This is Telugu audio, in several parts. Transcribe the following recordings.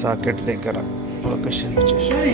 సాకెట్ దగ్గర లొకేషన్ వచ్చేసి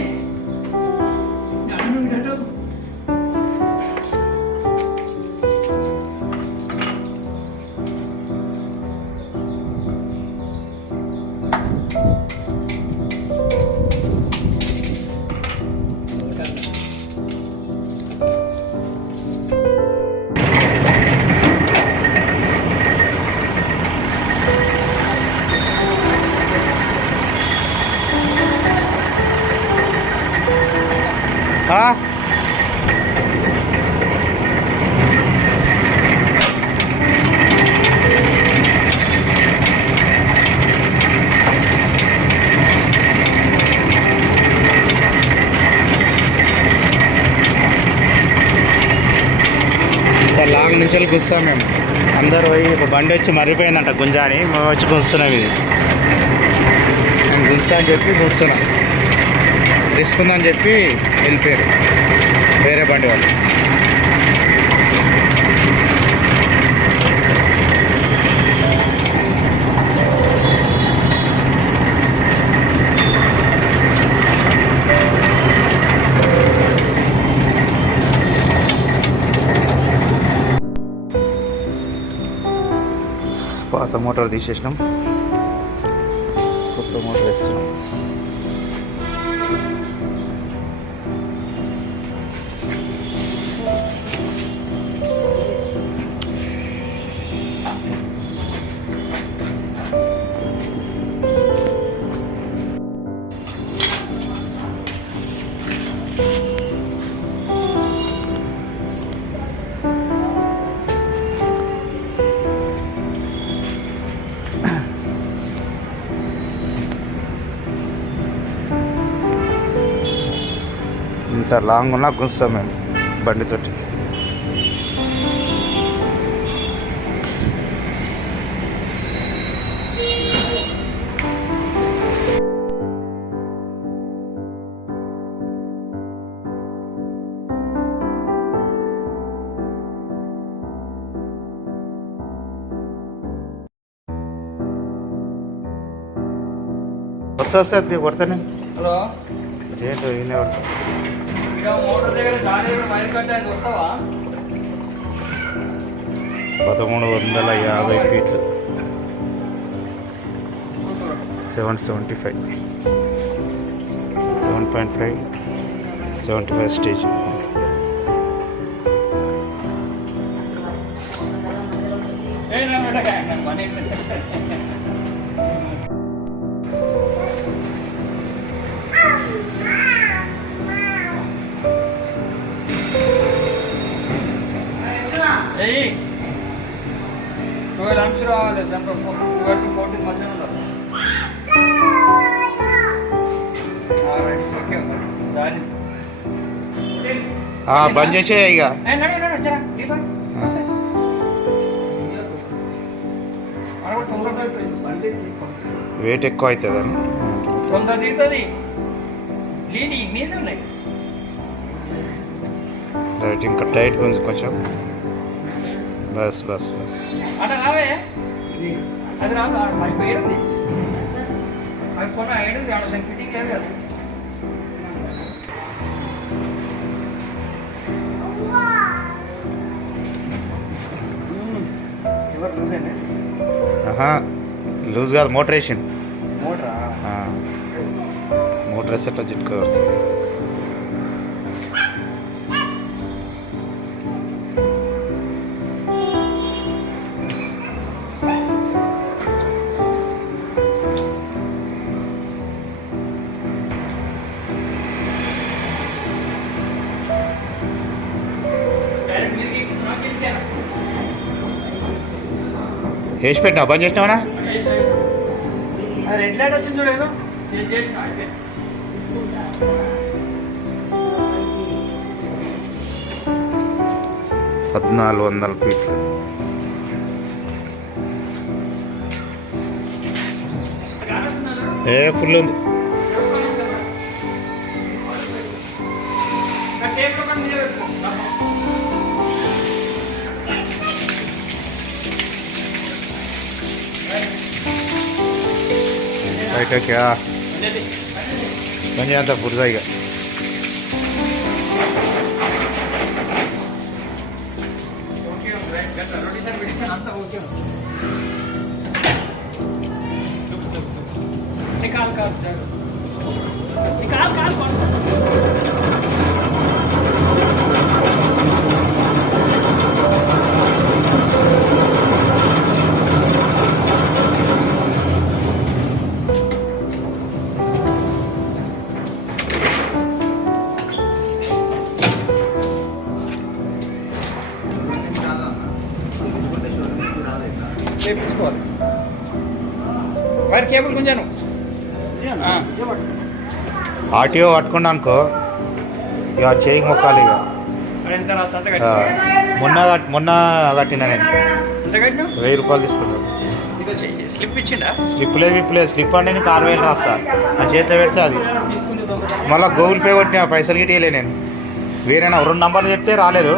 లాంగ్ నుంచి గుస్తాం మేము అందరు పోయి ఒక బండి వచ్చి మరిపోయిందంట గుంజా అని మేము వచ్చి గుస్తున్నాం ఇది నేను గుస్తా అని చెప్పి కూర్చున్నాం రిస్క్ ఉందని చెప్పి వెళ్ళిపోయారు వేరే బండి వాళ్ళు. పాత మోటార్ తీసేసినాం, కొత్త మోటార్ వేస్తున్నాం. ఇంత లాంగ్ ఉన్నా గుంస్తాం మేము బండితోటి. వస్తుంది కొడతానే ఏంటో ఈయన 1350 ఫీట్లు 775 7.5 75 స్టేజ్. బంద్ చేసే ఇక వెయిట్ ఎక్కువ అవుతుందని రైట్. ఇంకా టైట్ గుంజు కొంచెం. బస్ బస్ బస్ అది రాదు అయిపోయింది. ఫిట్టింగ్ లేదు కదా. లూజ్ కాదు, మోటర్ వేసిండు. మోటర్ వేస్తే అట్లా జిట్టుకోవచ్చు. వేసి పెట్టినా బంద్ చేసినావనా? రెడ్ లైట్ వచ్చింది చూడేదో. 1400 ఫీట్లు. ఫుల్ ఉంది. పైకి కొంచెం అంత బురద ఇక చేపించుకోవాలి వైర్ కేబుల్ కొంచెం ఆర్టీఓ పట్టుకున్నా అనుకో ఇక చేయికి మొక్కాలి ఇక ఎంత రాస్తా మొన్న కట్టినా నేను ఎంత కట్టినావు 1000 రూపాయలు తీసుకున్నాను. స్లిప్ ఇచ్చిండా స్లిప్ లేదు స్లిప్ అంటే నీకు 6000 రాస్తా నా చేతిలో పెడితే అది మళ్ళీ గూగుల్ పే కొట్టిన పైసలు గిట్టియలే నేను వేరే 2 నంబర్లు చెప్తే రాలేదు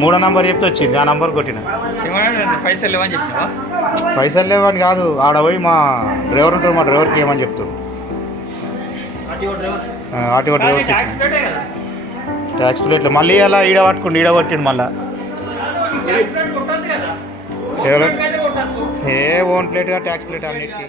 3వ నంబర్ చెప్తే వచ్చింది ఆ నంబర్ కొట్టిన. పైసలు లేవని చెప్పినావా? పైసలు లేవని కాదు ఆడ పోయి మా డ్రైవర్ ఉంటాడు మా డ్రైవర్కి ఏమని చెప్తాడు ఆర్టీఓ డ్రైవర్కి ట్యాక్స్ ప్లేట్లు మళ్ళీ అలా ఈడ పట్టుకుండు ఈడ కొట్టిండు మళ్ళా ఏ ఓన్ ప్లేట్గా ట్యాక్స్ ప్లేట్ అన్నిటికీ